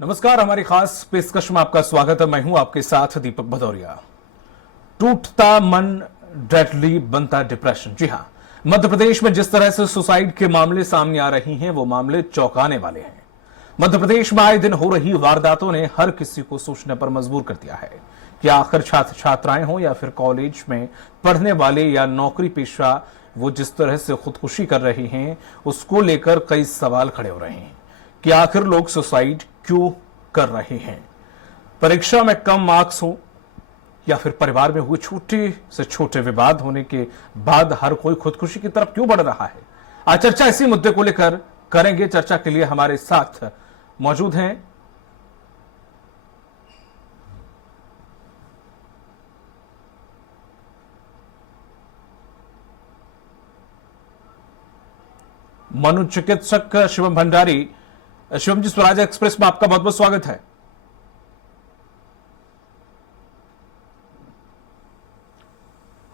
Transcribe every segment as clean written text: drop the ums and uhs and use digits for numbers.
नमस्कार, हमारी खास पेशकश में आपका स्वागत है। मैं हूं आपके साथ दीपक भदौरिया। टूटता मन डेडली बनता डिप्रेशन। जी हां, मध्य प्रदेश में जिस तरह से सुसाइड के मामले सामने आ रही हैं, वो मामले चौंकाने वाले हैं। मध्य प्रदेश में आए दिन हो रही वारदातों ने हर किसी को सोचने पर मजबूर कर दिया है कि आखिर छात्र छात्राएं हों या फिर कॉलेज में पढ़ने वाले या नौकरी पेशा, वो जिस तरह से खुदकुशी कर रहे हैं, उसको लेकर कई सवाल खड़े हो रहे हैं कि आखिर लोग सुसाइड क्यों कर रहे हैं। परीक्षा में कम मार्क्स हो या फिर परिवार में हुए छोटे से छोटे विवाद होने के बाद हर कोई खुदकुशी की तरफ क्यों बढ़ रहा है। आज चर्चा इसी मुद्दे को लेकर करेंगे। चर्चा के लिए हमारे साथ मौजूद हैं मनोचिकित्सक शिवम भंडारी। शिवम जी, स्वराज एक्सप्रेस में आपका बहुत बहुत स्वागत है।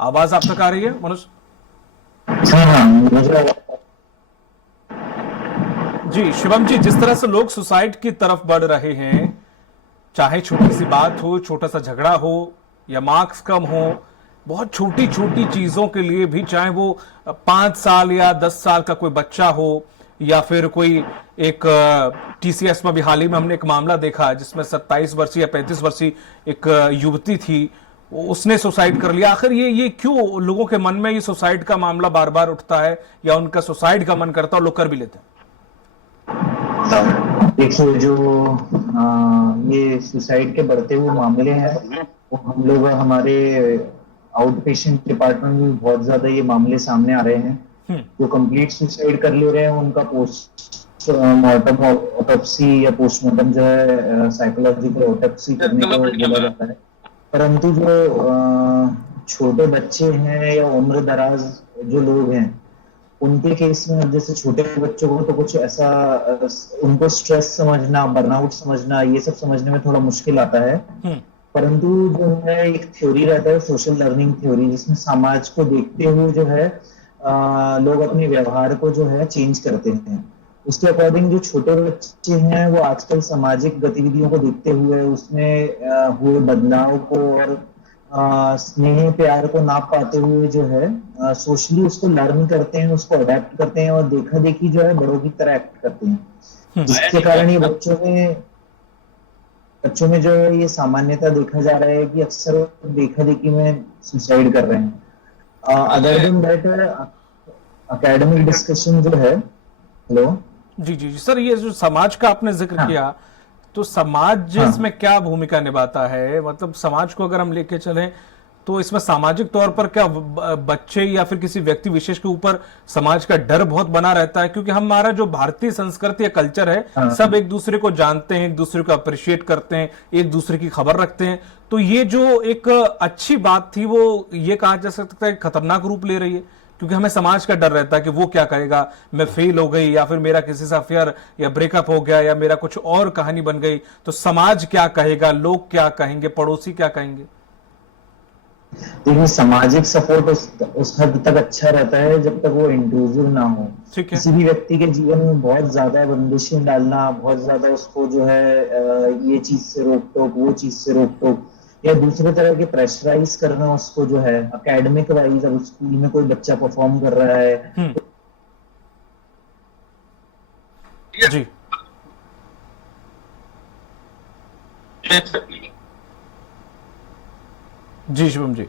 आवाज आप तक आ रही है मनोज? जी शिवम जी, जिस तरह से लोग सुसाइड की तरफ बढ़ रहे हैं, चाहे छोटी सी बात हो, छोटा सा झगड़ा हो या मार्क्स कम हो, बहुत छोटी छोटी चीजों के लिए भी, चाहे वो 5 साल या 10 साल का कोई बच्चा हो या फिर कोई एक टीसीएस में भी हाल ही में हमने एक मामला देखा जिसमें 27 वर्षीय या 35 वर्षीय एक युवती थी, उसने सुसाइड कर लिया। आखिर ये क्यों लोगों के मन में ये सुसाइड का मामला बार बार उठता है या उनका सुसाइड का मन करता है और लोग कर भी लेते हैं? देखिए, जो ये सुसाइड के बढ़ते हुए मामले हैं, वो हम लोग हमारे आउट पेशेंट डिपार्टमेंट में बहुत ज्यादा ये मामले सामने आ रहे हैं। जो कंप्लीट सुसाइड कर ले रहे हैं, उनका पोस्टमार्टम ऑटोप्सी या पोस्टमार्टम जो है साइकोलॉजिकल ऑटोप्सी करने को बोला जाता है। परंतु जो छोटे बच्चे हैं या उम्र दराज जो लोग हैं, उनके केस में जैसे छोटे बच्चों को तो कुछ ऐसा, उनको स्ट्रेस समझना, बर्नआउट समझना, ये सब समझने में थोड़ा मुश्किल आता है। परंतु जो है एक थ्योरी रहता है, सोशल लर्निंग थ्योरी, जिसमें समाज को देखते हुए जो है लोग अपने व्यवहार को जो है चेंज करते हैं। उसके अकॉर्डिंग जो छोटे बच्चे हैं, वो आजकल सामाजिक गतिविधियों को देखते हुए उसमें हुए बदलाव को और स्नेह प्यार को नाप पाते हुए जो है सोशली उसको लर्न करते हैं, उसको अडेप्ट करते हैं और देखा देखी जो है बड़ों की तरह एक्ट करते हैं। जिसके कारण ये बच्चों में जो है ये सामान्यता देखा जा रहा है कि अक्सर देखा देखी में सुसाइड कर रहे हैं। Other than that, academic discussion जो है। हेलो जी जी सर, ये जो समाज का आपने जिक्र किया, तो समाज इसमें क्या भूमिका निभाता है? मतलब समाज को अगर हम लेके चलें तो इसमें सामाजिक तौर पर क्या बच्चे या फिर किसी व्यक्ति विशेष के ऊपर समाज का डर बहुत बना रहता है? क्योंकि हमारा जो भारतीय संस्कृति या कल्चर है, सब एक दूसरे को जानते हैं, एक दूसरे को अप्रिशिएट करते हैं, एक दूसरे की खबर रखते हैं। तो ये जो एक अच्छी बात थी, वो ये कहा जा सकता है खतरनाक रूप ले रही है, क्योंकि हमें समाज का डर रहता है कि वो क्या कहेगा, मैं फेल हो गई या फिर मेरा किसी से अफेयर या ब्रेकअप हो गया या मेरा कुछ और कहानी बन गई तो समाज क्या कहेगा, लोग क्या कहेंगे, पड़ोसी क्या कहेंगे। देखिए, सामाजिक सपोर्ट उस हद तक अच्छा रहता है जब तक वो इंक्लूसिव ना हो। किसी भी व्यक्ति के जीवन में बहुत ज्यादा बंदिशें डालना, बहुत ज्यादा उसको जो है ये चीज से रोक टोक, वो चीज से रोक टोक, या दूसरे तरह के प्रेशराइज करना उसको जो है एकेडमिक वाइज, अब स्कूल में कोई बच्चा परफॉर्म कर रहा है जी जी शिवम जी,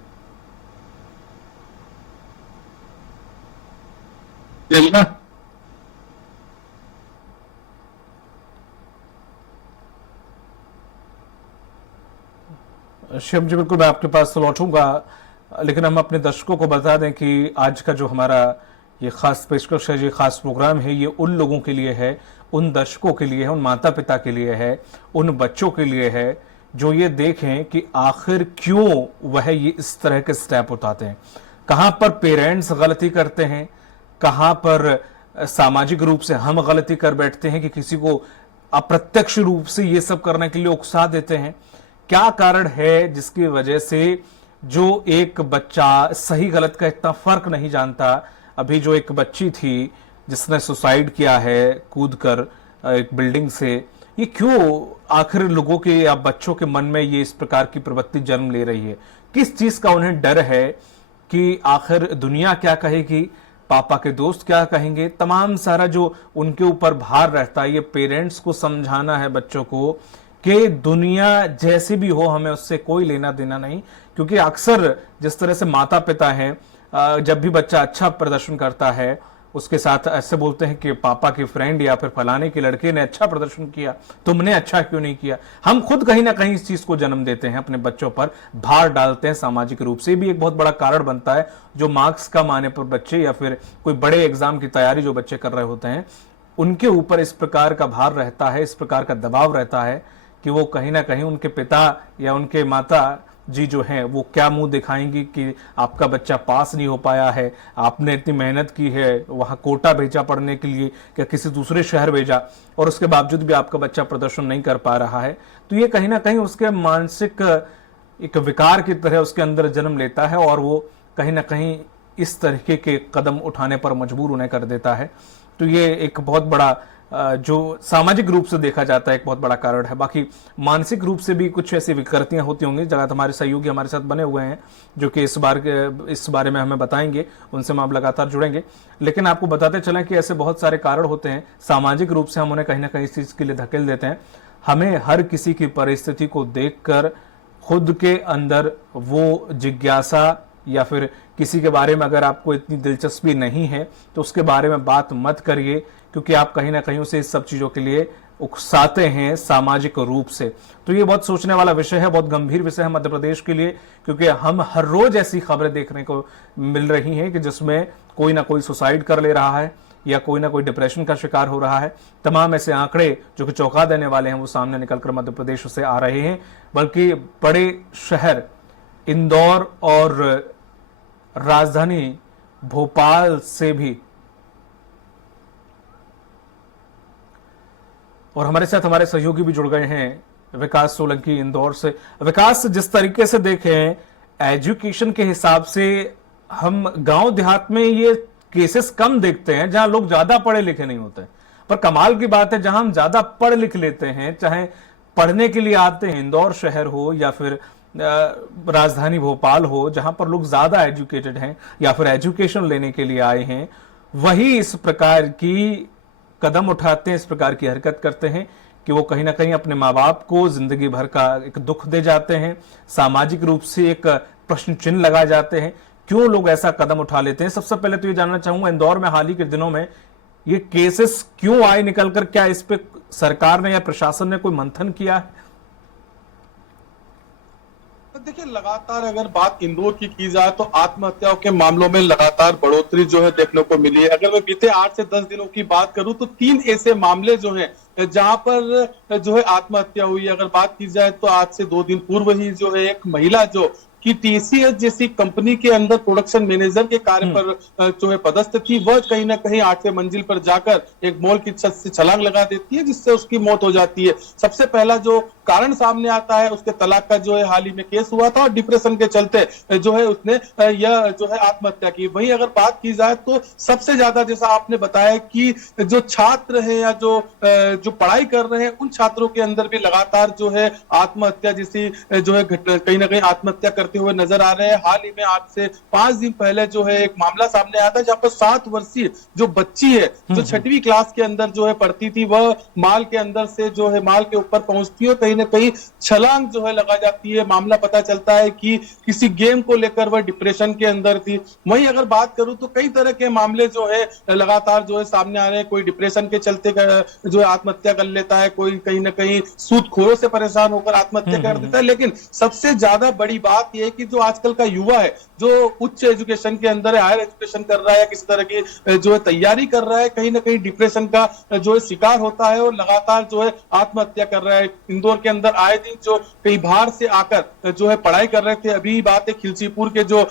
शिवम जी बिल्कुल मैं आपके पास लौटूंगा, लेकिन हम अपने दर्शकों को बता दें कि आज का जो हमारा ये खास पेशकश है, ये खास प्रोग्राम है, ये उन लोगों के लिए है, उन दर्शकों के लिए है, उन माता पिता के लिए है, उन बच्चों के लिए है जो ये देखें कि आखिर क्यों वह ये इस तरह के स्टेप उठाते हैं। कहां पर पेरेंट्स गलती करते हैं, कहां पर सामाजिक रूप से हम गलती कर बैठते हैं कि किसी को अप्रत्यक्ष रूप से ये सब करने के लिए उकसा देते हैं। क्या कारण है जिसकी वजह से जो एक बच्चा सही गलत का इतना फर्क नहीं जानता, अभी जो एक बच्ची थी जिसने सुसाइड किया है कूदकर एक बिल्डिंग से, ये क्यों आखिर लोगों के या बच्चों के मन में ये इस प्रकार की प्रवृत्ति जन्म ले रही है? किस चीज का उन्हें डर है कि आखिर दुनिया क्या कहेगी, पापा के दोस्त क्या कहेंगे? तमाम सारा जो उनके ऊपर भार रहता है, ये पेरेंट्स को समझाना है बच्चों को कि दुनिया जैसी भी हो हमें उससे कोई लेना देना नहीं। क्योंकि अक्सर जिस तरह से माता पिता हैं, जब भी बच्चा अच्छा प्रदर्शन करता है उसके साथ ऐसे बोलते हैं कि पापा के फ्रेंड या फिर फलाने के लड़के ने अच्छा प्रदर्शन किया, तुमने अच्छा क्यों नहीं किया? हम खुद कहीं ना कहीं इस चीज को जन्म देते हैं, अपने बच्चों पर भार डालते हैं। सामाजिक रूप से भी एक बहुत बड़ा कारण बनता है जो मार्क्स कम आने पर बच्चे या फिर कोई बड़े एग्जाम की तैयारी जो बच्चे कर रहे होते हैं उनके ऊपर इस प्रकार का भार रहता है, इस प्रकार का दबाव रहता है कि वो कहीं ना कहीं उनके पिता या उनके माता जी जो हैं वो क्या मुंह दिखाएंगी कि आपका बच्चा पास नहीं हो पाया है, आपने इतनी मेहनत की है, वहां कोटा भेजा पढ़ने के लिए या किसी दूसरे शहर भेजा और उसके बावजूद भी आपका बच्चा प्रदर्शन नहीं कर पा रहा है। तो ये कहीं ना कहीं उसके मानसिक एक विकार की तरह उसके अंदर जन्म लेता है और वो कहीं ना कहीं इस तरीके के कदम उठाने पर मजबूर उन्हें कर देता है। तो ये एक बहुत बड़ा जो सामाजिक रूप से देखा जाता है एक बहुत बड़ा कारण है। बाकी मानसिक रूप से भी कुछ ऐसी विकृतियां होती होंगी। जगह हमारे सहयोगी हमारे साथ बने हुए हैं जो कि इस बारे में हमें बताएंगे, उनसे हम लगातार जुड़ेंगे। लेकिन आपको बताते चलें कि ऐसे बहुत सारे कारण होते हैं, सामाजिक रूप से हम उन्हें कहीं ना कहीं इस चीज के लिए धकेल देते हैं। हमें हर किसी की परिस्थिति को देखकर खुद के अंदर वो जिज्ञासा या फिर किसी के बारे में अगर आपको इतनी दिलचस्पी नहीं है तो उसके बारे में बात मत करिए, क्योंकि आप कहीं ना कहीं उसे इस सब चीजों के लिए उकसाते हैं सामाजिक रूप से। तो ये बहुत सोचने वाला विषय है, बहुत गंभीर विषय है मध्य प्रदेश के लिए, क्योंकि हम हर रोज ऐसी खबरें देखने को मिल रही हैं कि जिसमें कोई ना कोई सुसाइड कर ले रहा है या कोई ना कोई डिप्रेशन का शिकार हो रहा है। तमाम ऐसे आंकड़े जो कि चौंका देने वाले हैं वो सामने निकलकर मध्य प्रदेश से आ रहे हैं। बल्कि बड़े शहर इंदौर और राजधानी भोपाल से भी। और हमारे साथ हमारे सहयोगी भी जुड़ गए हैं, विकास सोलंकी इंदौर से। विकास, जिस तरीके से देखें एजुकेशन के हिसाब से हम गांव देहात में ये केसेस कम देखते हैं जहां लोग ज्यादा पढ़े लिखे नहीं होते, पर कमाल की बात है जहां हम ज्यादा पढ़ लिख लेते हैं, चाहे पढ़ने के लिए आते हैं इंदौर शहर हो या फिर राजधानी भोपाल हो, जहां पर लोग ज्यादा एजुकेटेड हैं या फिर एजुकेशन लेने के लिए आए हैं, वही इस प्रकार की कदम उठाते हैं, इस प्रकार की हरकत करते हैं कि वो कहीं ना कहीं अपने माँ बाप को जिंदगी भर का एक दुख दे जाते हैं, सामाजिक रूप से एक प्रश्न चिन्ह लगा जाते हैं। क्यों लोग ऐसा कदम उठा लेते हैं? सबसे पहले तो ये जानना चाहूंगा, इंदौर में हाल ही के दिनों में ये केसेस क्यों आए निकलकर? क्या इस पे सरकार ने या प्रशासन ने कोई मंथन किया है? देखिए, लगातार अगर बात इंदौर की जाए तो आत्महत्याओं के मामलों में लगातार बढ़ोतरी जो है देखने को मिली है। अगर मैं बीते 8 से 10 दिनों की बात करूं तो 3 ऐसे मामले जो हैं जहां पर जो है आत्महत्या हुई। अगर बात की जाए तो आज से 2 दिन पूर्व ही जो है एक महिला जो कि टीसीएस जैसी कंपनी के अंदर प्रोडक्शन मैनेजर के कार्य पर जो है पदस्थ थी, वह कहीं ना कहीं 8वें मंजिल पर जाकर एक मॉल की छत से छलांग लगा देती है, जिससे उसकी मौत हो जाती है। सबसे पहला जो कारण सामने आता है उसके तलाक का जो है हाल ही में केस हुआ था और डिप्रेशन के चलते जो है उसने यह जो है आत्महत्या की। वहीं अगर बात की जाए तो सबसे ज्यादा, जैसा आपने बताया कि जो छात्र हैं या जो पढ़ाई कर रहे हैं, उन छात्रों के अंदर भी लगातार जो है आत्महत्या जैसी जो है कहीं ना कहीं आत्महत्या करते हुए नजर आ रहे हैं। हाल ही में आज से 5 दिन पहले जो है एक मामला सामने आया था जहां पर 7 वर्षीय जो बच्ची है, जो 6वीं क्लास के अंदर जो है पढ़ती थी, वह माल के अंदर से जो है माल के ऊपर पहुंचती है, कहीं ना कहीं छलांग जो है लगा जाती है। मामला पता चलता है कि किसी गेम को लेकर वह डिप्रेशन के अंदर थी। वहीं अगर बात करूं तो कई तरह के मामले जो है लगातार जो है सामने आ रहे हैं। कोई डिप्रेशन के चलते जो है आत्महत्या कर लेता है, कोई कहीं ना कहीं सूदखोरों से परेशान होकर आत्महत्या कर देता है। लेकिन सबसे ज्यादा बड़ी बात यह है कि जो आजकल का युवा है, जो उच्च एजुकेशन के अंदर है, हायर एजुकेशन कर रहा है, किसी तरह की जो है तैयारी कर रहा है, कहीं ना कहीं डिप्रेशन का जो है शिकार होता है और लगातार जो है आत्महत्या कर रहा है। इंदौर के अंदर आए दिन जो कई बाहर से आकर जो है पढ़ाई कर रहे थे, अभी बात है खिलचीपुर के जो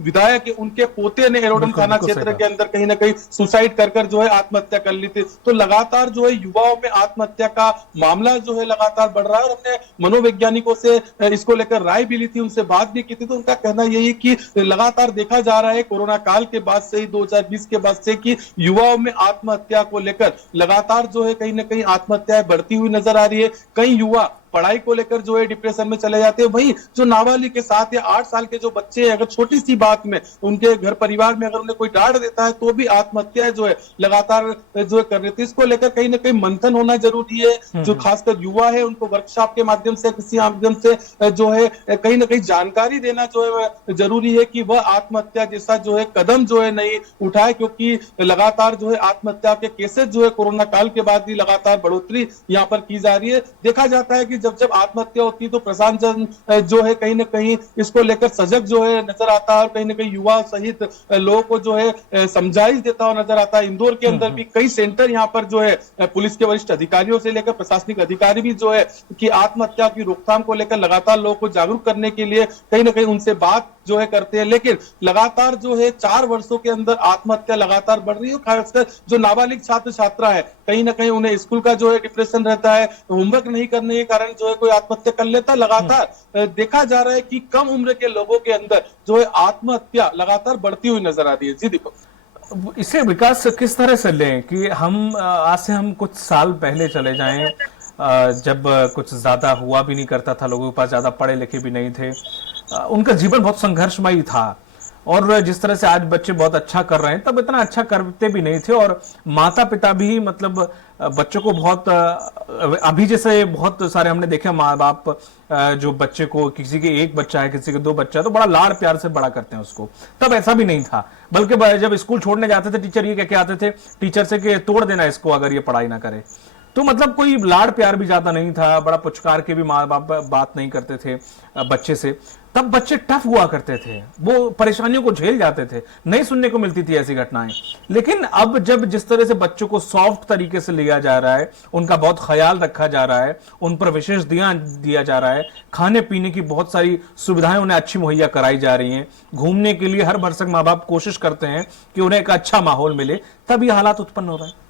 विधायक है, उनके पोते ने एरोडम थाना क्षेत्र के अंदर कहीं ना कहीं सुसाइड कर जो है आत्महत्या कर ली थी। तो लगातार जो है युवाओं में आत्महत्या का मामला जो है लगातार बढ़ रहा है और हमने मनोवैज्ञानिकों से इसको लेकर राय भी ली थी। उनसे उनसे बात भी की थी, तो उनका कहना यही कि लगातार देखा जा रहा है कोरोना काल के बाद से ही, 2020 के बाद से, कि युवाओं में आत्महत्या को लेकर लगातार जो है कहीं ना कहीं आत्महत्याएं बढ़ती हुई नजर आ रही है। कई युवा पढ़ाई को लेकर जो है डिप्रेशन में चले जाते हैं। वहीं जो नाबालिग के 7 या 8 साल के जो बच्चे हैं, अगर छोटी सी बात में उनके घर परिवार में अगर उन्हें कोई डांट देता है तो भी आत्महत्या जो है लगातार जो है कर रहे थे। इसको लेकर कहीं ना कहीं मंथन होना जरूरी है। जो खासकर युवा है उनको वर्कशॉप के माध्यम से, किसी माध्यम से जो है कहीं ना कहीं जानकारी देना जो है जरूरी है कि वह आत्महत्या जैसा जो है कदम जो है नहीं उठाए, क्योंकि लगातार जो है आत्महत्या के केसेस जो है कोरोना काल के बाद भी लगातार बढ़ोतरी यहाँ पर की जा रही है। देखा जाता है कि जब आत्महत्या होती है तो प्रशासन जो है कहीं ना कहीं इसको लेकर सजग जो है नजर आता है, और कहीं ना कहीं युवा सहित लोगों को जो है समझाइश देता हुआ नजर आता है। इंदौर के अंदर भी कई सेंटर यहाँ पर जो है पुलिस के वरिष्ठ अधिकारियों से लेकर प्रशासनिक अधिकारी भी जो है कि आत्महत्या की रोकथाम को लेकर लगातार लोगों को जागरूक करने के लिए कहीं ना कहीं उनसे बात जो है करते हैं। लेकिन लगातार जो है 4 वर्षों के अंदर आत्महत्या लगातार बढ़ रही है। खासकर जो नाबालिग छात्र छात्रा है, कहीं ना कहीं उन्हें स्कूल का जो है डिप्रेशन रहता है, होमवर्क नहीं करने के कारण जो है कोई आत्महत्या कर लेता। लगातार देखा जा रहा है कि कम उम्र के लोगों के अंदर जो है आत्महत्या लगातार बढ़ती हुई नजर आ रही है। जी दीपक, इसे विकास किस तरह से लें कि हम आज से हम कुछ साल पहले चले जाएं, जब कुछ ज्यादा हुआ भी नहीं करता था, लोगों के पास ज्यादा पढ़े लिखे भी नहीं थे, उनका जीवन बहुत संघर्षमयी था। और जिस तरह से आज बच्चे बहुत अच्छा कर रहे हैं, तब इतना अच्छा करते भी नहीं थे। और माता पिता भी मतलब बच्चों को बहुत अभी जैसे बहुत सारे हमने देखे माँ बाप जो बच्चे को, किसी के एक बच्चा है, किसी के 2 बच्चा है, तो बड़ा लाड़ प्यार से बड़ा करते हैं उसको। तब ऐसा भी नहीं था, बल्कि जब स्कूल छोड़ने जाते थे टीचर ये कह के आते थे टीचर से कि तोड़ देना इसको अगर ये पढ़ाई ना करे। तो मतलब कोई लाड़ प्यार भी ज्यादा नहीं था, बड़ा पुचकार के भी माँ बाप बात नहीं करते थे बच्चे से। तब बच्चे टफ हुआ करते थे, वो परेशानियों को झेल जाते थे, नहीं सुनने को मिलती थी ऐसी घटनाएं। लेकिन अब जब जिस तरह से बच्चों को सॉफ्ट तरीके से लिया जा रहा है, उनका बहुत ख्याल रखा जा रहा है, उन पर विशेष ध्यान दिया जा रहा है, खाने पीने की बहुत सारी सुविधाएं उन्हें अच्छी मुहैया कराई जा रही हैं, घूमने के लिए हर भरसक माँ बाप कोशिश करते हैं कि उन्हें एक अच्छा माहौल मिले, तब ये हालात उत्पन्न हो रहा है।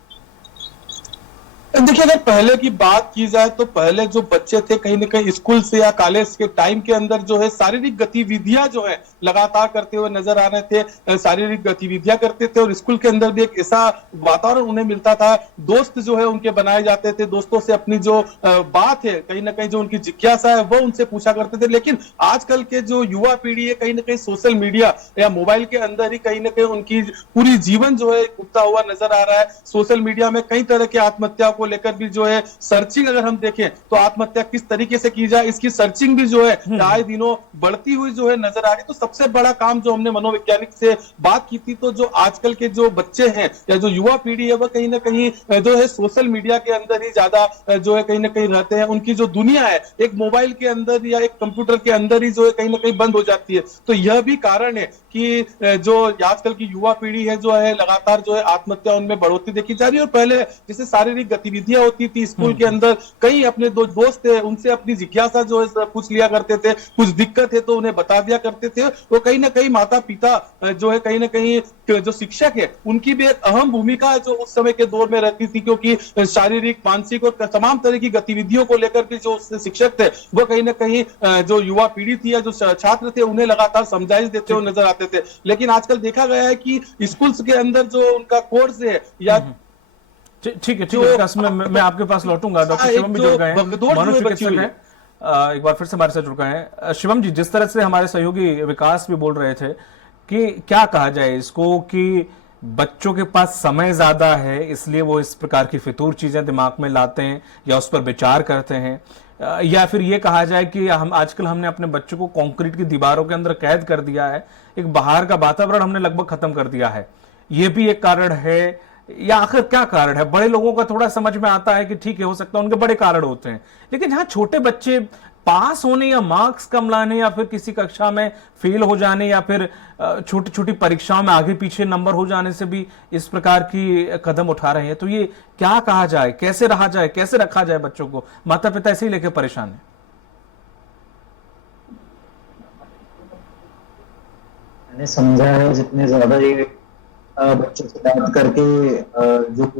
देखिए, अगर पहले की बात की जाए तो पहले जो बच्चे थे कहीं ना कहीं स्कूल से या कॉलेज के टाइम के अंदर जो है शारीरिक गतिविधियां जो है लगातार करते हुए नजर आ रहे थे, शारीरिक गतिविधियां करते थे, और स्कूल के अंदर भी एक ऐसा वातावरण उन्हें मिलता था, दोस्त जो है उनके बनाए जाते थे, दोस्तों से अपनी जो बात है कहीं ना कहीं जो उनकी जिज्ञासा है वो उनसे पूछा करते थे। लेकिन आजकल के जो युवा पीढ़ी है कहीं ना कहीं सोशल मीडिया या मोबाइल के अंदर ही कहीं ना कहीं उनकी पूरी जीवन जो है उगता हुआ नजर आ रहा है। सोशल मीडिया में कई तरह की आत्महत्या को लेकर भी जो है सर्चिंग अगर हम देखें तो आत्महत्या किस तरीके से की जाए, इसकी सर्चिंग भी जो है आए दिनों बढ़ती हुई जो है नजर आ रही। तो सबसे बड़ा काम जो हमने मनोवैज्ञानिक से बात की थी, तो जो आजकल के जो बच्चे हैं या जो युवा पीढ़ी है वह कहीं ना कहीं जो है सोशल मीडिया के अंदर ही ज्यादा जो है कहीं ना कहीं रहते हैं। उनकी जो दुनिया है एक मोबाइल के अंदर या एक कंप्यूटर के अंदर ही जो है कहीं ना कहीं बंद हो जाती है। तो यह भी कारण है कि जो आजकल की युवा पीढ़ी है जो है लगातार जो है आत्महत्या उनमें बढ़ोतरी देखी जा रही है। और पहले जैसे शारीरिक गतिविधियां होती थी स्कूल के अंदर, कई अपने दोस्त थे उनसे अपनी जिज्ञासा जो है पूछ लिया करते थे, कुछ दिक्कत है तो उन्हें बता दिया करते थे। वो कहीं ना कहीं माता पिता जो है कहीं ना कहीं जो शिक्षक है उनकी भी एक अहम भूमिका जो उस समय के दौर में रहती थी, क्योंकि शारीरिक मानसिक और तमाम तरह की गतिविधियों को लेकर भी जो शिक्षक थे वो कहीं ना कहीं जो युवा पीढ़ी थी या जो छात्र थे उन्हें लगातार समझाइश देते हुए नजर आते थे। लेकिन आजकल देखा गया है कि स्कूल्स के अंदर जो उनका कोर्स है या ठीक है, मैं आपके पास लौटूंगा। डॉक्टर शिवम भी जुड़ गए हैं, मनोचिकित्सक हैं, एक बार फिर से हमारे साथ जुड़ गए हैं। शिवम जी, जिस तरह से हमारे सहयोगी विकास भी बोल रहे थे कि क्या कहा जाए इसको, कि बच्चों के पास समय ज्यादा है इसलिए वो इस प्रकार की फितूर चीजें दिमाग में लाते हैं या उस पर विचार करते हैं, या फिर ये कहा जाए कि हम आजकल हमने अपने बच्चों को कंक्रीट की दीवारों के अंदर कैद कर दिया है, एक बाहर का वातावरण हमने लगभग खत्म कर दिया है, ये भी एक कारण है, या आखिर क्या कारण है? बड़े लोगों का थोड़ा समझ में आता है कि ठीक है हो सकता है उनके बड़े कारण होते हैं, लेकिन जहां छोटे बच्चे पास होने या मार्क्स कम लाने या फिर किसी कक्षा में फेल हो जाने या फिर छोटी छोटी परीक्षाओं में आगे पीछे नंबर हो जाने से भी इस प्रकार की कदम उठा रहे हैं, तो ये क्या कहा जाए, कैसे रहा जाए, कैसे रखा जाए बच्चों को? माता पिता ऐसे ही लेके परेशान है। मैंने समझा है जितने ज्यादा ये बच्चों से बात करके जो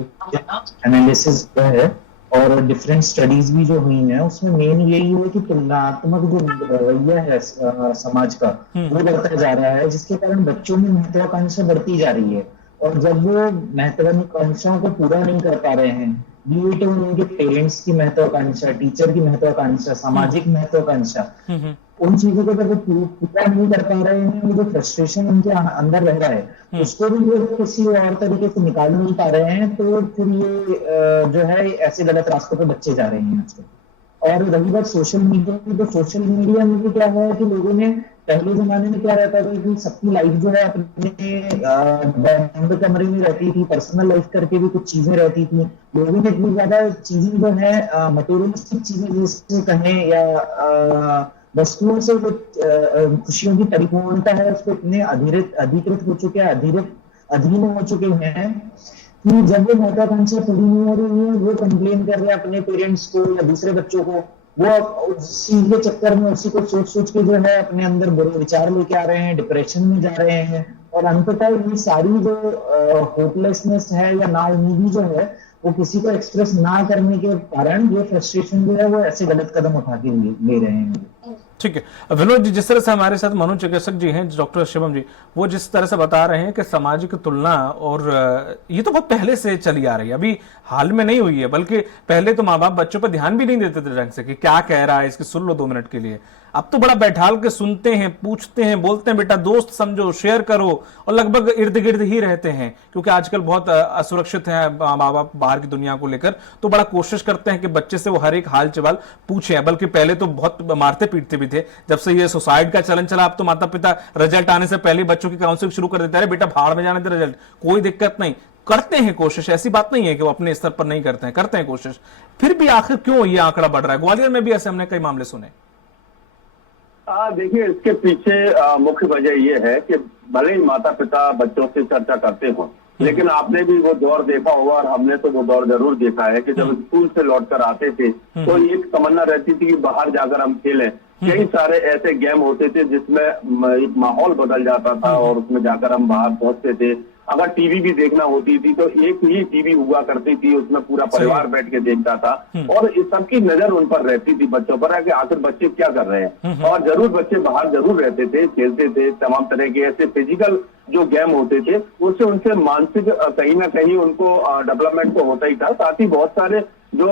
एनालिसिस है और डिफरेंट स्टडीज भी जो हुई हैं उसमें मेन यही है कि तुलनात्मक जो रवैया है समाज का, वो बढ़ता जा रहा है, जिसके कारण बच्चों में महत्वाकांक्षा बढ़ती जा रही है। और जब वो महत्वाकांक्षाओं को पूरा नहीं कर पा रहे हैं, बी इट उनके पेरेंट्स की महत्वाकांक्षा, टीचर की महत्वाकांक्षा, सामाजिक महत्वाकांक्षा, उन चीजों को जब वो पूरा नहीं कर पा रहे हैं, वो जो फ्रस्ट्रेशन उनके अंदर रह रहा है उसको भी वो किसी और तरीके से निकाल नहीं पा रहे हैं, तो फिर ये जो है ऐसे गलत रास्तों पे बच्चे जा रहे हैं आजकल। और रही बात सोशल मीडिया की, तो सोशल मीडिया में भी क्या है कि लोगों ने, पहले जमाने में क्या रहता था कि सबकी लाइफ जो है अपने बंद कमरे में रहती थी, पर्सनल लाइफ करके भी कुछ चीजें रहती थी, लोगों ने इतनी ज्यादा चीजें जो है मटेरियलिस्टिक चीजें जिससे कहें या वस्तुओं से जो खुशियों की परिपूर्णता है उसको इतने अधिकृत हो चुके हैं, अधीन हो चुके हैं कि जब वो महत्वाकांक्षा पूरी नहीं हो रही है, वो कंप्लेन कर रहे हैं अपने पेरेंट्स को या दूसरे बच्चों को, वो उसी के चक्कर में उसी को सोच सोच के जो है अपने अंदर बुरे विचार लेके आ रहे हैं, डिप्रेशन में जा रहे हैं। और अंततः ये सारी जो होपलेसनेस है या नाउमीदी जो है, वो किसी को एक्सप्रेस ना करने के कारण ये फ्रस्ट्रेशन जो है वो ऐसे गलत कदम उठा के ले रहे हैं। ठीक है विनोद जी, जिस तरह से हमारे साथ मनोचिकित्सक जी हैं डॉक्टर शिवम जी, वो जिस तरह से बता रहे हैं कि सामाजिक तुलना, और ये तो बहुत पहले से चली आ रही है, अभी हाल में नहीं हुई है, बल्कि पहले तो माँ बाप बच्चों पर ध्यान भी नहीं देते थे ढंग से कि क्या कह रहा है, इसकी सुन लो 2 मिनट के लिए। अब तो बड़ा बैठाल के सुनते हैं, पूछते हैं, बोलते हैं बेटा दोस्त समझो, शेयर करो, और लगभग इर्द गिर्द ही रहते हैं, क्योंकि आजकल बहुत असुरक्षित है माँ बाप बाहर की दुनिया को लेकर, तो बड़ा कोशिश करते हैं कि बच्चे से वो हर एक हाल चाल पूछे। बल्कि पहले तो बहुत मारते पीटते भी थे, जब से ये सुसाइड का चलन चला अब तो माता पिता रिजल्ट आने से पहले बच्चों की काउंसलिंग शुरू कर देते हैं, बेटा भाड़ में जाने दे रिजल्ट, कोई दिक्कत नहीं, करते हैं कोशिश, ऐसी बात नहीं है कि वो अपने स्तर पर नहीं करते हैं, करते हैं कोशिश। फिर भी आखिर क्यों ये आंकड़ा बढ़ रहा है? ग्वालियर में भी ऐसे हमने कई मामले सुने। देखिए, इसके पीछे मुख्य वजह ये है कि भले ही माता पिता बच्चों से चर्चा करते हो, लेकिन आपने भी वो दौर देखा होगा और हमने तो वो दौर जरूर देखा है कि जब स्कूल से लौटकर आते थे तो एक तमन्ना रहती थी कि बाहर जाकर हम खेलें। कई सारे ऐसे गेम होते थे जिसमें एक माहौल बदल जाता था और उसमें जाकर हम बाहर पहुंचते थे। अगर टीवी भी देखना होती थी तो एक ही टीवी हुआ करती थी, उसमें पूरा परिवार बैठ के देखता था और इस सबकी नजर उन पर रहती थी बच्चों पर कि आखिर बच्चे क्या कर रहे हैं। और जरूर बच्चे बाहर जरूर रहते थे, खेलते थे, तमाम तरह के ऐसे फिजिकल जो गेम होते थे उससे उनसे मानसिक कहीं ना कहीं उनको डेवलपमेंट तो होता ही था, साथ ही बहुत सारे जो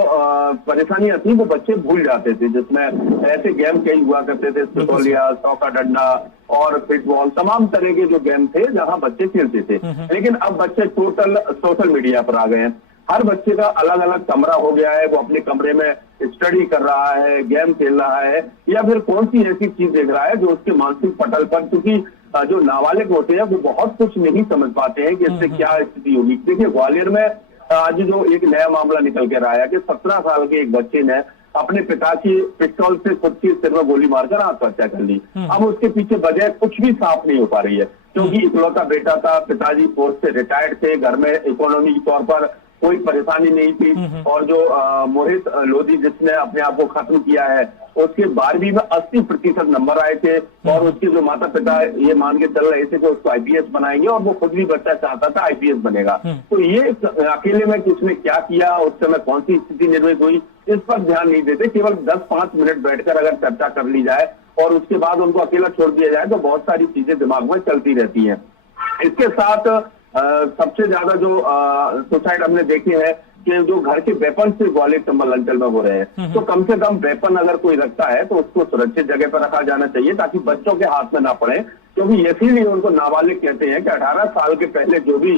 परेशानियां थी वो बच्चे भूल जाते थे, जिसमें ऐसे गेम कई हुआ करते थे, सितोलिया, सौ का डंडा और फुटबॉल, तमाम तरह के जो गेम थे जहां बच्चे खेलते थे। लेकिन अब बच्चे टोटल सोशल मीडिया पर आ गए हैं। हर बच्चे का अलग अलग कमरा हो गया है, वो अपने कमरे में स्टडी कर रहा है, गेम खेल रहा है या फिर कौन सी ऐसी चीज देख रहा है जो उसके मानसिक पटल पर, क्योंकि जो नाबालिग होते हैं वो बहुत कुछ नहीं समझ पाते हैं कि इससे क्या स्थिति होगी। देखिए, ग्वालियर में आज जो एक नया मामला निकल कर आया कि 17 साल के एक बच्चे ने अपने पिता की पिस्तौल से खुद की सिर में गोली मारकर आत्महत्या कर ली। अब उसके पीछे वजह कुछ भी साफ नहीं हो पा रही है, क्योंकि इकलौता बेटा था, पिताजी फोर्स से रिटायर्ड थे, घर में इकोनॉमी के तौर पर कोई परेशानी नहीं थी और जो मोहित लोधी जिसने अपने आप को खत्म किया है उसके 12वीं में 80% नंबर आए थे और उसके जो माता पिता ये मान के चल रहे थे कि उसको आईपीएस बनाएंगे और वो खुद भी बच्चा चाहता था आईपीएस बनेगा। तो ये अकेले में किसने क्या किया, उस समय कौन सी स्थिति निर्मित हुई, इस पर ध्यान नहीं देते। केवल 10-5 मिनट बैठकर अगर चर्चा कर ली जाए और उसके बाद उनको अकेला छोड़ दिया जाए तो बहुत सारी चीजें दिमाग में चलती रहती हैं। इसके साथ सबसे ज्यादा जो सुसाइड हमने देखे हैं कि जो घर के वेपन से ग्वालियर चंबल अंचल में हो रहे हैं, तो कम से कम वेपन अगर कोई रखता है तो उसको सुरक्षित जगह पर रखा जाना चाहिए ताकि बच्चों के हाथ में ना पड़े, क्योंकि इसीलिए उनको नाबालिग कहते हैं कि 18 साल के पहले जो भी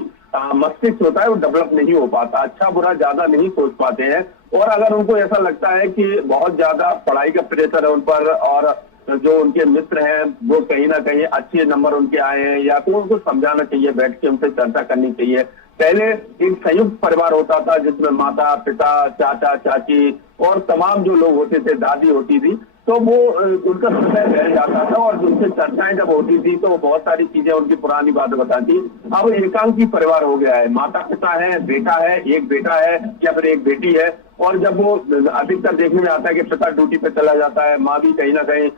मस्तिष्क होता है वो डेवलप नहीं हो पाता, अच्छा बुरा ज्यादा नहीं सोच पाते हैं। और अगर उनको ऐसा लगता है कि बहुत ज्यादा पढ़ाई का प्रेशर है उन पर और जो उनके मित्र हैं वो कहीं ना कहीं अच्छे नंबर उनके आए हैं, या तो उनको समझाना चाहिए, बैठ के उनसे चर्चा करनी चाहिए। पहले एक संयुक्त परिवार होता था जिसमें माता पिता, चाचा चाची और तमाम जो लोग होते थे, दादी होती थी, तो वो उनका समय रह जाता था और उनसे चर्चाएं जब होती थी तो बहुत सारी चीजें उनकी पुरानी बातें बताती। अब एकांकी परिवार हो गया है, माता पिता है, बेटा है, एक बेटा है या फिर एक बेटी है, और जब वो अधिकतर देखने में आता है कि पिता ड्यूटी पे चला जाता है, माँ भी कहीं ना कहीं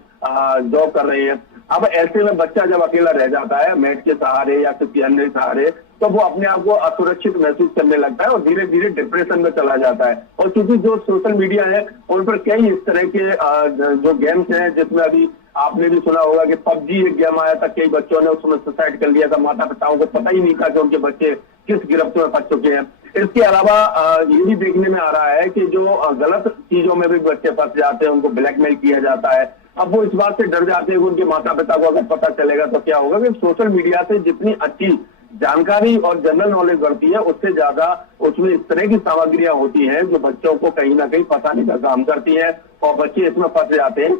जॉब कर रही है, अब ऐसे में बच्चा जब अकेला रह जाता है मैट के सहारे या किसी अन्य सहारे, तो वो अपने आप को असुरक्षित महसूस करने लगता है और धीरे धीरे डिप्रेशन में चला जाता है। और क्योंकि जो सोशल मीडिया है उन पर कई इस तरह के जो गेम्स हैं, जिसमें अभी आपने भी सुना होगा कि पबजी एक गेम आया था, कई बच्चों ने उसमें सुसाइड कर लिया था, माता पिताओं को पता ही नहीं था कि उनके बच्चे किस गिरफ्त में फंस चुके हैं। इसके अलावा ये भी देखने में आ रहा है कि जो गलत चीजों में भी बच्चे फंस जाते हैं, उनको ब्लैकमेल किया जाता है। अब वो इस बात से डर जाते हैं कि उनके माता पिता को अगर पता चलेगा तो क्या होगा, कि सोशल मीडिया से जितनी अच्छी जानकारी और जनरल नॉलेज बढ़ती है, उससे ज्यादा उसमें इस तरह की सामग्रियां होती हैं जो बच्चों को कहीं ना कहीं फंसाने का काम करती हैं और बच्चे इसमें फंस जाते हैं।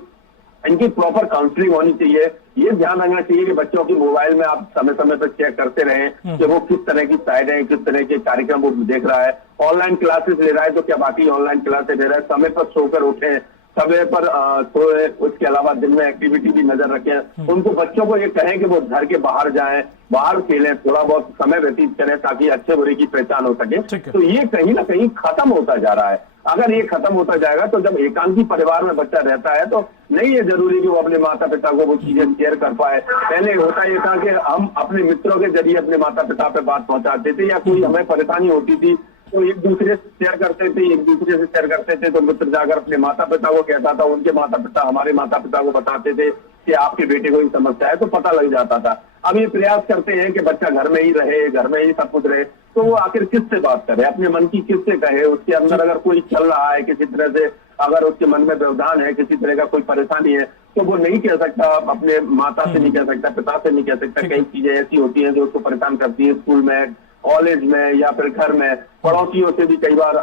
इनकी प्रॉपर काउंसलिंग होनी चाहिए। ये ध्यान रखना चाहिए कि बच्चों के मोबाइल में आप समय समय पर चेक करते रहें कि वो किस तरह की साइट है, किस तरह के कार्यक्रम वो देख रहा है। ऑनलाइन क्लासेस ले रहा है तो क्या बाकी ऑनलाइन क्लासेस ले रहा है, समय पर सोकर उठे, समय पर सोए। उसके अलावा दिन में एक्टिविटी भी नजर रखें। उनको बच्चों को ये कहें कि वो घर के बाहर जाएं, बाहर खेलें, थोड़ा बहुत समय व्यतीत करें ताकि अच्छे बुरे की पहचान हो सके। तो ये कहीं ना कहीं खत्म होता जा रहा है। अगर ये खत्म होता जाएगा तो जब एकांकी परिवार में बच्चा रहता है तो नहीं है जरूरी कि वो अपने माता पिता को वो चीजें शेयर कर पाए। पहले होता ये था कि हम अपने मित्रों के जरिए अपने माता पिता पे बात पहुंचाते थे, या कोई हमें परेशानी होती थी तो एक दूसरे से शेयर करते थे, एक दूसरे से शेयर करते थे। तो मित्र जाकर अपने माता पिता को कहता था, उनके माता पिता हमारे माता पिता को बताते थे कि आपके बेटे को ही समस्या है, तो पता लग जाता था। अब ये प्रयास करते हैं कि बच्चा घर में ही रहे, घर में ही सब कुछ रहे, तो वो आखिर किससे बात करे, अपने मन की किससे कहे। उसके अंदर अगर कोई चल रहा है किसी तरह से, अगर उसके मन में व्यवधान है, किसी तरह का कोई परेशानी है, तो वो नहीं कह सकता, अपने माता से नहीं कह सकता, पिता से नहीं कह सकता। कई चीजें ऐसी होती हैं जो उसको परेशान करती है, स्कूल में, कॉलेज में या फिर घर में, पड़ोसियों से भी कई बार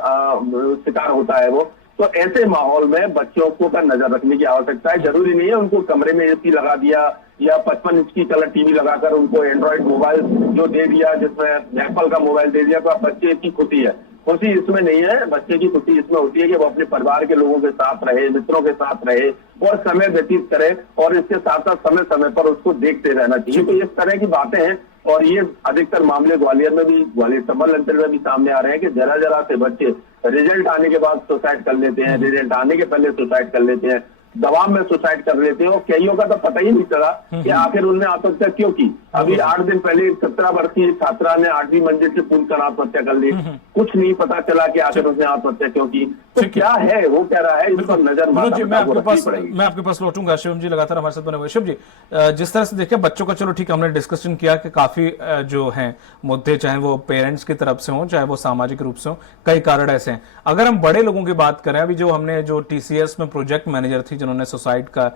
शिकार होता है वो। तो ऐसे माहौल में बच्चों को का नजर रखने की आवश्यकता है। जरूरी नहीं है उनको कमरे में एसी लगा दिया या 55 इंच की कलर टीवी लगाकर उनको एंड्रॉइड मोबाइल जो दे दिया, जिसमें एप्पल का मोबाइल दे दिया, तो बच्चे की खुशी है। खुशी इसमें नहीं है, बच्चे की खुशी इसमें होती है कि वो अपने परिवार के लोगों के साथ रहे, मित्रों के साथ रहे और समय व्यतीत करे, और इसके साथ साथ समय समय पर उसको देखते रहना चाहिए। तो इस तरह की बातें हैं और ये अधिकतर मामले ग्वालियर में भी, ग्वालियर संभल अंचल में भी सामने आ रहे हैं कि जरा जरा से बच्चे रिजल्ट आने के बाद सुसाइड कर लेते हैं, रिजल्ट आने के पहले सुसाइड कर लेते हैं, दबाव में सुसाइड कर लेते हैं। और कईयों का तो पता ही नहीं चला कि आखिर उन्होंने आत्महत्या क्यों की। अभी 8 दिन पहले 17 वर्षीय छात्रा ने 8वीं मंजिल से कूदकर आत्महत्या कर ली, कुछ नहीं पता चला कि आखिर उसने आत्महत्या क्यों की। तो क्या है, वो कह रहा है, इस पर नजर मैं आपके पास लौटूंगा। शिवम जी लगातार हमारे साथ बने हुए। शिव जी, जिस तरह से देखिए बच्चों का, चलो ठीक है, हमने डिस्कशन किया कि काफी जो हैं मुद्दे, चाहे वो पेरेंट्स की तरफ से हो, चाहे वो सामाजिक रूप से हो, कई कारण ऐसे हैं। अगर हम बड़े लोगों की बात करें, अभी जो हमने जो TCS में प्रोजेक्ट मैनेजर थी जिन्होंने सुसाइड का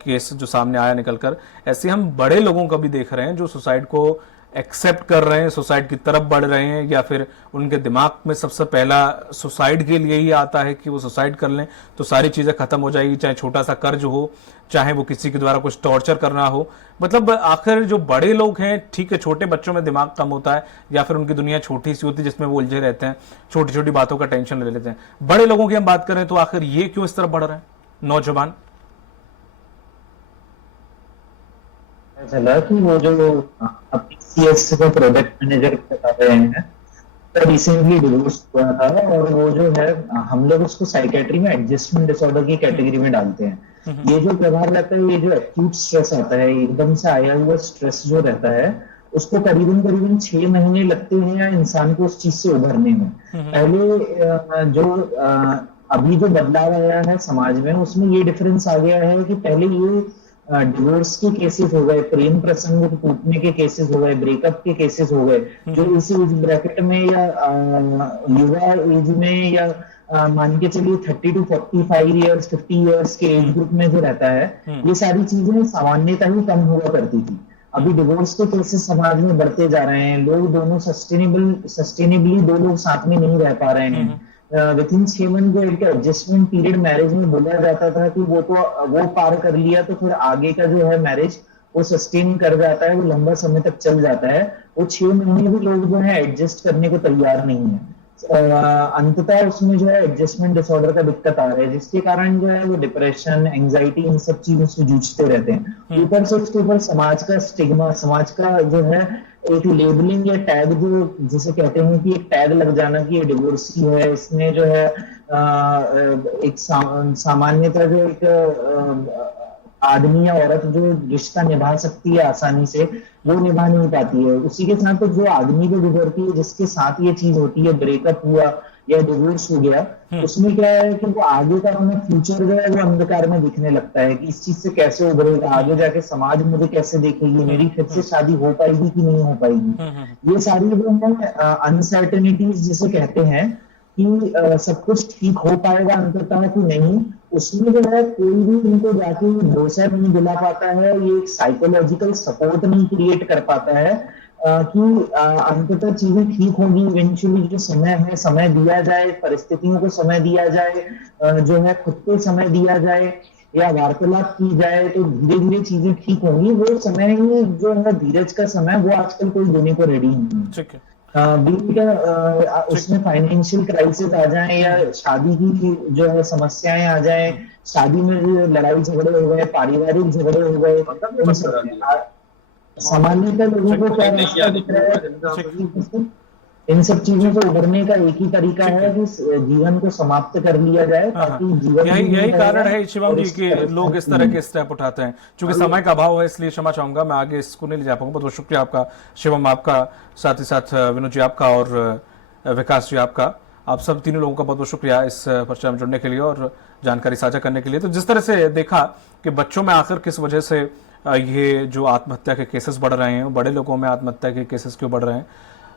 केस जो सामने आया निकलकर, ऐसे हम बड़े लोगों का भी देख रहे हैं जो सुसाइड को एक्सेप्ट कर रहे हैं, सुसाइड की तरफ बढ़ रहे हैं, या फिर उनके दिमाग में सबसे पहला सुसाइड के लिए ही आता है कि वो सुसाइड कर लें तो सारी चीजें खत्म हो जाएगी, चाहे छोटा सा कर्ज हो, चाहे वो किसी के द्वारा कुछ टॉर्चर करना हो। मतलब आखिर जो बड़े लोग हैं, ठीक है, छोटे बच्चों में दिमाग कम होता है या फिर उनकी दुनिया छोटी सी होती है जिसमें वो उलझे रहते हैं, छोटी छोटी बातों का टेंशन ले लेते हैं। बड़े लोगों की हम बात करें तो आखिर ये क्यों इस तरफ बढ़ रहे हैं नौजवान? चला कि वो जो TCS का प्रोजेक्ट मैनेजर बता रहे हैं, रिसेंटली डिवोर्स हुआ था और वो जो है, हम लोग उसको साइकेट्री में एडजस्टमेंट डिसऑर्डर की कैटेगरी में डालते हैं। ये जो व्यवहार रहता है, ये जो एक्यूट स्ट्रेस आता है, एकदम से आया हुआ स्ट्रेस जो रहता है, उसको करीबन 6 महीने लगते हैं या इंसान को उस चीज से उभरने में। पहले जो अभी जो बदलाव आया है समाज में, उसमें ये डिफरेंस आ गया है कि पहले ये डिवोर्स के केसेस हो गए, प्रेम प्रसंग टूटने के केसेस हो गए, ब्रेकअप के केसेस हो गए, जो इसी एज ब्रैकेट में या युवा एज में या मान के चलिए 30 to 45 ईयर्स 50 ईयर्स के एज ग्रुप में जो रहता है, ये सारी चीजें सामान्यतः ही कम हुआ करती थी। अभी डिवोर्स के केसेस समाज में बढ़ते जा रहे हैं, लोग दोनों सस्टेनेबली दो लोग साथ में नहीं रह पा रहे हैं। विद इन 6 मंथ जो एक एडजस्टमेंट पीरियड मैरिज में बोला जाता था कि वो पार कर लिया तो फिर आगे का जो है मैरिज वो सस्टेन कर जाता है, वो लंबा समय तक चल जाता है। वो 6 महीने भी लोग जो है एडजस्ट करने को तैयार नहीं है। अंततः उसमें जो है एडजस्टमेंट डिसऑर्डर का दिक्कत आ रहा है, जिसके कारण जो है वो डिप्रेशन, एंजाइटी, इन सब चीजों से जूझते रहते हैं। ऊपर से उसके ऊपर समाज का स्टिग्मा, समाज का जो है एक लेबलिंग या टैग, जो जिसे कहते हैं कि एक टैग लग जाना कि ये डिवोर्सी है, इसने जो है एक सामान्यतः जो एक आदमी या औरत जो रिश्ता निभा सकती है आसानी से, वो निभा नहीं पाती है। उसी के साथ तो जो आदमी को गुजरती है, जिसके साथ ये चीज होती है, ब्रेकअप हुआ या डिवोर्स हो गया, उसमें क्या है कि वो आगे का हमें फ्यूचर जो है वो अंधकार में दिखने लगता है कि इस चीज से कैसे उभरेगा, आगे जाके समाज मुझे कैसे देखेगी, मेरी फिर से शादी हो पाएगी कि नहीं हो पाएगी। ये सारी जो है अनसर्टेनिटीज जिसे कहते हैं कि सब कुछ ठीक हो पाएगा अंततः कि नहीं, उसमें जो है कोई भी इनको जाके भरोसा नहीं दिला पाता है, ये एक साइकोलॉजिकल सपोर्ट नहीं क्रिएट कर पाता है कि अंततः चीजें ठीक होंगी इवेंचुअली। जो समय है, समय दिया जाए, परिस्थितियों को समय दिया जाए, जो है खुद को समय दिया जाए या वार्तालाप की जाए, तो धीरे धीरे चीजें ठीक होंगी। वो समय ही जो है धीरज का समय, वो आजकल कोई देने को रेडी नहीं है। ठीक है। उसमें फाइनेंशियल क्राइसिस आ जाए या शादी की जो है समस्याएं आ जाए, शादी में जो लड़ाई झगड़े हो गए, पारिवारिक झगड़े हो गए, सामान्यतः लोगों को क्या रास्ता दिख रहा है, इन सब चीजों से उभरने का एक ही तरीका है कि जीवन को समाप्त कर लिया जाए, ताकि जीवन यही कारण है शिवम जी कि लोग इस तरह के स्टेप उठाते हैं। चूंकि समय का अभाव है इसलिए क्षमा चाहूंगा, मैं आगे इसको नहीं ले जा पाऊंगा। बहुत बहुत शुक्रिया आपका शिवम, आपका, साथ ही साथ विनोद जी आपका और विकास जी आपका। आप सब तीनों लोगों का बहुत बहुत शुक्रिया इस चर्चा में जुड़ने के लिए और जानकारी साझा करने के लिए। तो जिस तरह से देखा कि बच्चों में आखिर किस वजह से ये जो आत्महत्या के केसेस बढ़ रहे हैं, बड़े लोगों में आत्महत्या के केसेस क्यों बढ़ रहे हैं,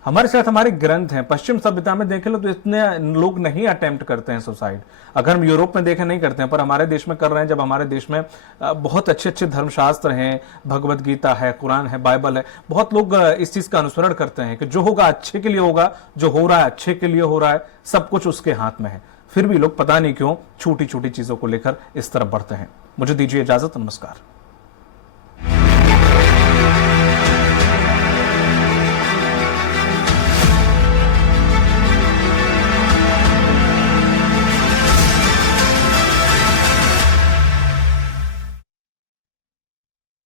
हमारे साथ हमारे ग्रंथ हैं। पश्चिम सभ्यता में देख लो तो इतने लोग नहीं अटेम्प्ट करते हैं सुसाइड। अगर हम यूरोप में देखें नहीं करते हैं, पर हमारे देश में कर रहे हैं। जब हमारे देश में बहुत अच्छे अच्छे धर्मशास्त्र हैं, भगवत गीता है, कुरान है, बाइबल है, बहुत लोग इस चीज का अनुसरण करते हैं कि जो होगा अच्छे के लिए होगा, जो हो रहा है अच्छे के लिए हो रहा है, सब कुछ उसके हाथ में है। फिर भी लोग पता नहीं क्यों छोटी छोटी चीजों को लेकर इस तरफ बढ़ते हैं। मुझे दीजिए इजाजत, नमस्कार।